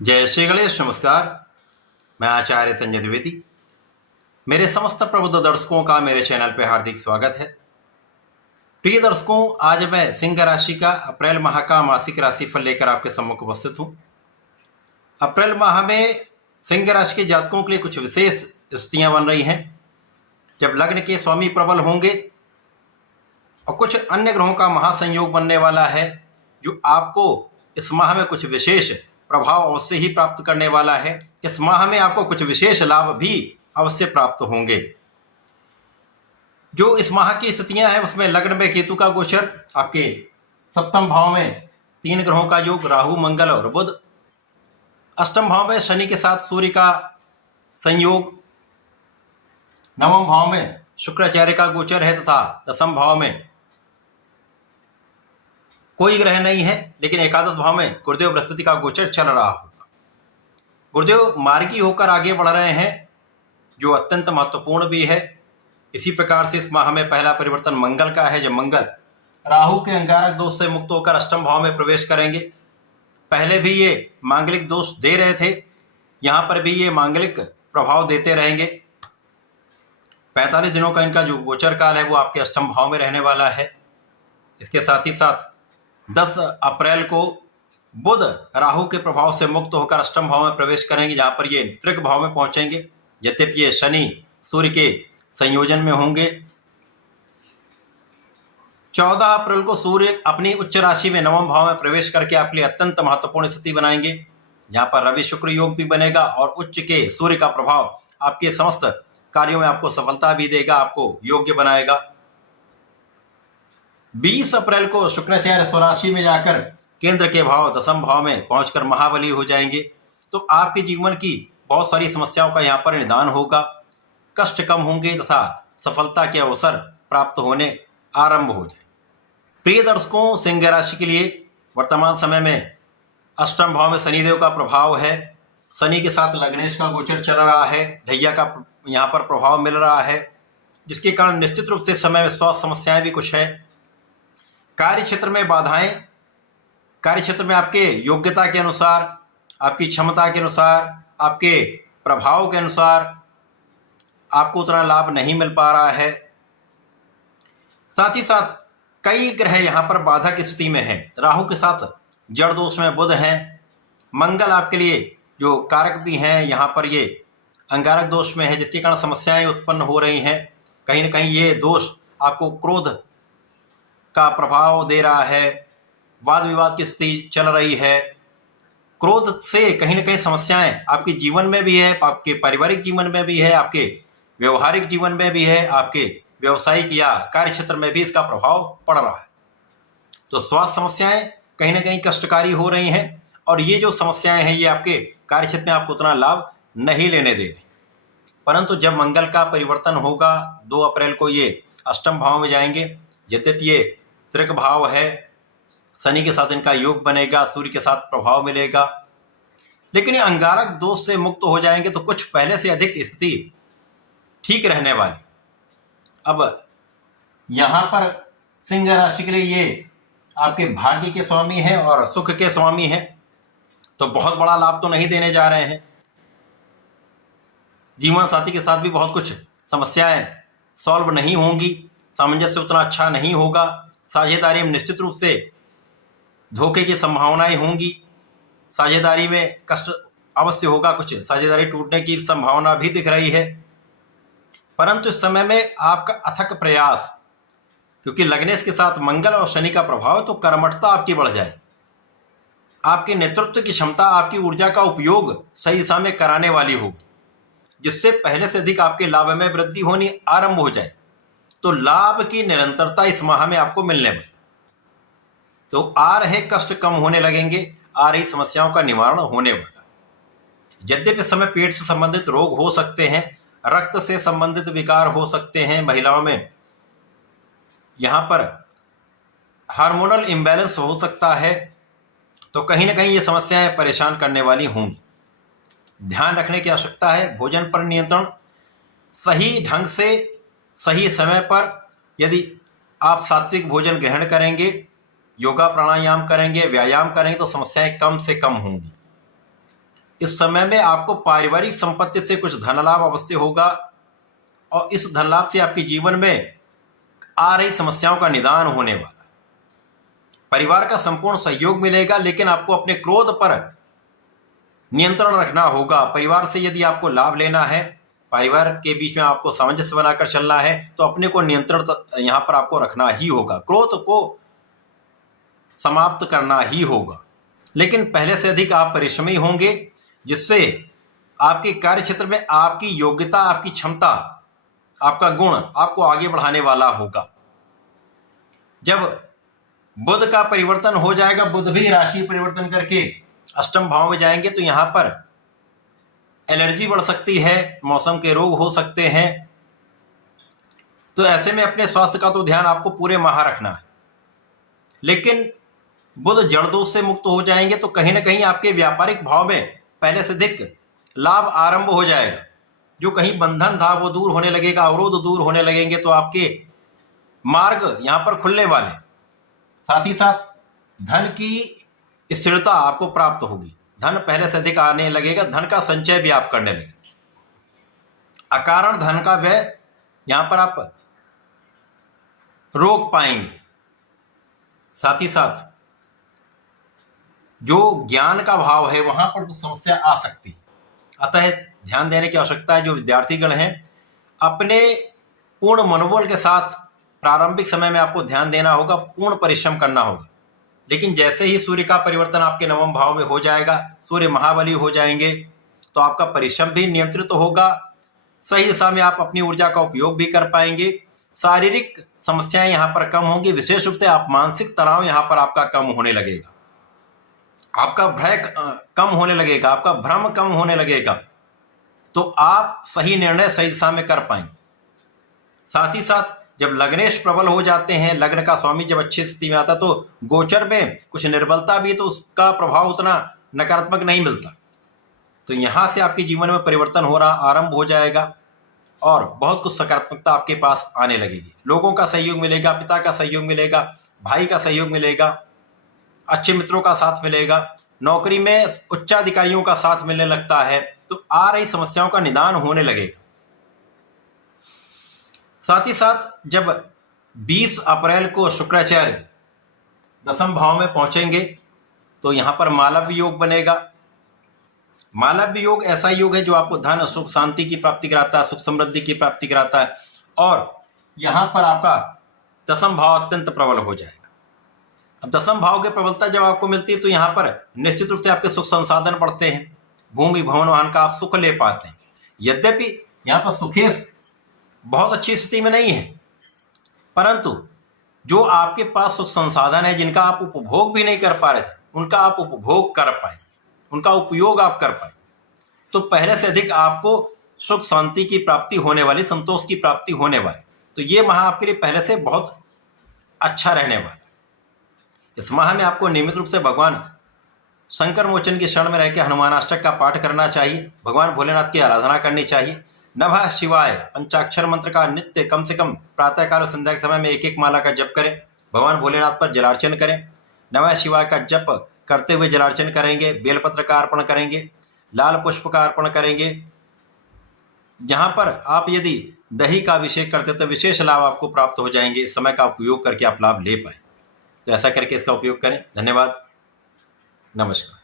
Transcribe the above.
जय श्री गणेश। नमस्कार। मैं आचार्य संजय द्विवेदी। मेरे समस्त प्रबुद्ध दर्शकों का मेरे चैनल पर हार्दिक स्वागत है। प्रिय दर्शकों, आज मैं सिंह राशि का अप्रैल माह का मासिक राशिफल लेकर आपके सम्मुख उपस्थित हूँ। अप्रैल माह में सिंह राशि के जातकों के लिए कुछ विशेष स्थितियां बन रही हैं। जब लग्न के स्वामी प्रबल होंगे और कुछ अन्य ग्रहों का महासंयोग बनने वाला है, जो आपको इस माह में कुछ विशेष प्रभाव अवश्य ही प्राप्त करने वाला है। इस माह में आपको कुछ विशेष लाभ भी अवश्य प्राप्त होंगे। जो इस माह की स्थितियां हैं उसमें लग्न में केतु का गोचर, आपके सप्तम भाव में 3 ग्रहों का योग राहु मंगल और बुध, अष्टम भाव में शनि के साथ सूर्य का संयोग, नवम भाव में शुक्राचार्य का गोचर है तथा दसम भाव में कोई ग्रह नहीं है, लेकिन एकादश भाव में गुरुदेव बृहस्पति का गोचर चल रहा होगा। गुरुदेव मार्गी होकर आगे बढ़ रहे हैं, जो अत्यंत महत्वपूर्ण भी है। इसी प्रकार से इस माह में पहला परिवर्तन मंगल का है, जब मंगल राहु के अंगारक दोष से मुक्त होकर अष्टम भाव में प्रवेश करेंगे। पहले भी ये मांगलिक दोष दे रहे थे, यहाँ पर भी ये मांगलिक प्रभाव देते रहेंगे। 45 दिनों का इनका जो गोचर काल है वो आपके अष्टम भाव में रहने वाला है। इसके साथ ही साथ 10 अप्रैल को बुध राहु के प्रभाव से मुक्त होकर अष्टम भाव में प्रवेश करेंगे, जहां पर ये त्रिक भाव में पहुंचेंगे। यद्यपि ये शनि सूर्य के संयोजन में होंगे। 14 अप्रैल को सूर्य अपनी उच्च राशि में नवम भाव में प्रवेश करके आपके लिए अत्यंत महत्वपूर्ण स्थिति बनाएंगे, जहां पर रवि शुक्र योग भी बनेगा और उच्च के सूर्य का प्रभाव आपके समस्त कार्यों में आपको सफलता भी देगा, आपको योग्य बनाएगा। 20 अप्रैल को शुक्राचार्य स्वराशि में जाकर केंद्र के भाव दसम भाव में पहुंचकर महाबली हो जाएंगे। तो आपके जीवन की बहुत सारी समस्याओं का यहाँ पर निदान होगा, कष्ट कम होंगे तथा सफलता के अवसर प्राप्त होने आरंभ हो जाए। प्रिय दर्शकों, सिंह राशि के लिए वर्तमान समय में अष्टम भाव में शनिदेव का प्रभाव है। शनि के साथ लग्नेश का गोचर चल रहा है, ढैया का यहाँ पर प्रभाव मिल रहा है, जिसके कारण निश्चित रूप से समय में स्वास्थ्य समस्याएं भी कुछ है। कार्य क्षेत्र में बाधाएं, कार्य क्षेत्र में आपके योग्यता के अनुसार, आपकी क्षमता के अनुसार, आपके प्रभाव के अनुसार आपको उतना लाभ नहीं मिल पा रहा है। साथ ही साथ कई ग्रह यहाँ पर बाधा की स्थिति में हैं। राहु के साथ जड़ दोष में बुध हैं, मंगल आपके लिए जो कारक भी हैं यहाँ पर ये अंगारक दोष में है, जिसके कारण समस्याएं उत्पन्न हो रही हैं। कहीं न कहीं ये दोष आपको क्रोध का प्रभाव दे रहा है, वाद विवाद की स्थिति चल रही है। क्रोध से कहीं न कहीं समस्याएं आपके जीवन में भी है, आपके पारिवारिक जीवन में भी है, आपके व्यवहारिक जीवन में भी है, आपके व्यवसायिक या कार्य क्षेत्र में भी इसका प्रभाव पड़ रहा है। तो स्वास्थ्य समस्याएं कहीं न कहीं कष्टकारी हो रही हैं, और ये जो समस्याएं हैं ये आपके कार्य क्षेत्र में आपको उतना लाभ नहीं लेने दे रही। परंतु जब मंगल का परिवर्तन होगा, 2 अप्रैल को ये अष्टम भाव में जाएंगे। यद्यपि ये त्रिक भाव है, शनि के साथ इनका योग बनेगा, सूर्य के साथ प्रभाव मिलेगा, लेकिन ये अंगारक दोष से मुक्त हो जाएंगे तो कुछ पहले से अधिक स्थिति ठीक रहने वाली। अब यहाँ पर सिंह राशि के लिए ये आपके भाग्य के स्वामी हैं और सुख के स्वामी हैं, तो बहुत बड़ा लाभ तो नहीं देने जा रहे हैं। जीवन साथी के साथ भी बहुत कुछ समस्याएं सॉल्व नहीं होंगी, सामंजस्य उतना अच्छा नहीं होगा, साझेदारी में निश्चित रूप से धोखे की संभावनाएं होंगी, साझेदारी में कष्ट अवश्य होगा, कुछ साझेदारी टूटने की संभावना भी दिख रही है। परंतु इस समय में आपका अथक प्रयास, क्योंकि लग्नेश के साथ मंगल और शनि का प्रभाव है, तो कर्मठता आपकी बढ़ जाए, आपके नेतृत्व की क्षमता, आपकी ऊर्जा का उपयोग सही दिशा में कराने वाली होगी, जिससे पहले से अधिक आपके लाभ में वृद्धि होनी आरंभ हो जाए। तो लाभ की निरंतरता इस माह में आपको मिलने वाली। तो आ रहे कष्ट कम होने लगेंगे, आ रही समस्याओं का निवारण होने वाला। यद्यपि इस समय पेट से संबंधित रोग हो सकते हैं, रक्त से संबंधित विकार हो सकते हैं, महिलाओं में यहाँ पर हार्मोनल इम्बैलेंस हो सकता है, तो कहीं ना कहीं ये समस्याएं परेशान करने वाली होंगी। ध्यान रखने की आवश्यकता है। भोजन पर नियंत्रण, सही ढंग से सही समय पर यदि आप सात्विक भोजन ग्रहण करेंगे, योगा प्राणायाम करेंगे, व्यायाम करेंगे, तो समस्याएं कम से कम होंगी। इस समय में आपको पारिवारिक संपत्ति से कुछ धन लाभ अवश्य होगा और इस धन लाभ से आपके जीवन में आ रही समस्याओं का निदान होने वाला। परिवार का संपूर्ण सहयोग मिलेगा, लेकिन आपको अपने क्रोध पर नियंत्रण रखना होगा। परिवार से यदि आपको लाभ लेना है, परिवार के बीच में आपको सामंजस्य बनाकर चलना है, तो अपने को नियंत्रण यहाँ पर आपको रखना ही होगा, क्रोध को समाप्त करना ही होगा। लेकिन पहले से अधिक आप परिश्रमी होंगे, जिससे आपके कार्य क्षेत्र में आपकी योग्यता, आपकी क्षमता, आपका गुण आपको आगे बढ़ाने वाला होगा। जब बुध का परिवर्तन हो जाएगा, बुध भी राशि परिवर्तन करके अष्टम भाव में जाएंगे, तो यहाँ पर एलर्जी बढ़ सकती है, मौसम के रोग हो सकते हैं। तो ऐसे में अपने स्वास्थ्य का तो ध्यान आपको पूरे माह रखना है। लेकिन बुध जड़ दोष से मुक्त हो जाएंगे तो कहीं ना कहीं आपके व्यापारिक भाव में पहले से अधिक लाभ आरंभ हो जाएगा। जो कहीं बंधन था वो दूर होने लगेगा, अवरोध दूर होने लगेंगे, तो आपके मार्ग यहाँ पर खुलने वाले। साथ ही साथ धन की स्थिरता आपको प्राप्त होगी, धन पहले से अधिक आने लगेगा, धन का संचय भी आप करने लगे। अकारण धन का व्यय यहाँ पर आप रोक पाएंगे। साथ ही साथ जो ज्ञान का भाव है वहां पर तो समस्या आ सकती है, अतः ध्यान देने की आवश्यकता है। जो विद्यार्थीगण हैं, अपने पूर्ण मनोबल के साथ प्रारंभिक समय में आपको ध्यान देना होगा, पूर्ण परिश्रम करना होगा। लेकिन जैसे ही सूर्य का परिवर्तन आपके नवम भाव में हो जाएगा, सूर्य महाबली हो जाएंगे, तो आपका परिश्रम भी नियंत्रित होगा, सही दिशा में आप अपनी ऊर्जा का उपयोग भी कर पाएंगे। शारीरिक समस्याएं यहाँ पर कम होंगी, विशेष रूप से आप मानसिक तनाव यहाँ पर आपका कम होने लगेगा, आपका भय कम होने लगेगा, आपका भ्रम कम होने लगेगा, तो आप सही निर्णय सही दिशा में कर पाएंगे। साथ ही साथ जब लग्नेश प्रबल हो जाते हैं, लग्न का स्वामी जब अच्छी स्थिति में आता, तो गोचर में कुछ निर्बलता भी, तो उसका प्रभाव उतना नकारात्मक नहीं मिलता। तो यहाँ से आपके जीवन में परिवर्तन हो रहा आरंभ हो जाएगा और बहुत कुछ सकारात्मकता आपके पास आने लगेगी। लोगों का सहयोग मिलेगा, पिता का सहयोग मिलेगा, भाई का सहयोग मिलेगा, अच्छे मित्रों का साथ मिलेगा, नौकरी में उच्चाधिकारियों का साथ मिलने लगता है, तो आ रही समस्याओं का निदान होने लगेगा। साथ ही साथ जब 20 अप्रैल को शुक्राचार्य दसम भाव में पहुंचेंगे, तो यहाँ पर मालव्य योग बनेगा। मालव्य योग ऐसा योग है जो आपको धन, सुख, शांति की प्राप्ति कराता है, सुख समृद्धि की प्राप्ति कराता है, और यहाँ पर आपका दसम भाव अत्यंत प्रबल हो जाएगा। अब दसम भाव की प्रबलता जब आपको मिलती है, तो यहाँ पर निश्चित रूप से आपके सुख संसाधन बढ़ते हैं, भूमि भवन वाहन का आप सुख ले पाते हैं। यद्यपि यहाँ पर सुखेश बहुत अच्छी स्थिति में नहीं है, परंतु जो आपके पास सुख संसाधन है, जिनका आप उपभोग भी नहीं कर पा रहे थे, उनका आप उपभोग कर पाए, उनका उपयोग आप कर पाए, तो पहले से अधिक आपको सुख शांति की प्राप्ति होने वाली, संतोष की प्राप्ति होने वाली। तो ये माह आपके लिए पहले से बहुत अच्छा रहने वाला। इस माह में आपको नियमित रूप से भगवान शंकर मोचन की शरण में रहकर हनुमानाष्टक का पाठ करना चाहिए, भगवान भोलेनाथ की आराधना करनी चाहिए। नमः शिवाय पंचाक्षर मंत्र का नित्य कम से कम प्रातःकाल और संध्या के समय में एक एक माला का जप करें, भगवान भोलेनाथ पर जलार्चन करें। नमः शिवाय का जप करते हुए जलार्चन करेंगे, बेलपत्र का अर्पण करेंगे, लाल पुष्प का अर्पण करेंगे। जहाँ पर आप यदि दही का अभिषेक करते तो विशेष लाभ आपको प्राप्त हो जाएंगे। समय का उपयोग करके आप लाभ ले पाए, तो ऐसा करके इसका उपयोग करें। धन्यवाद, नमस्कार।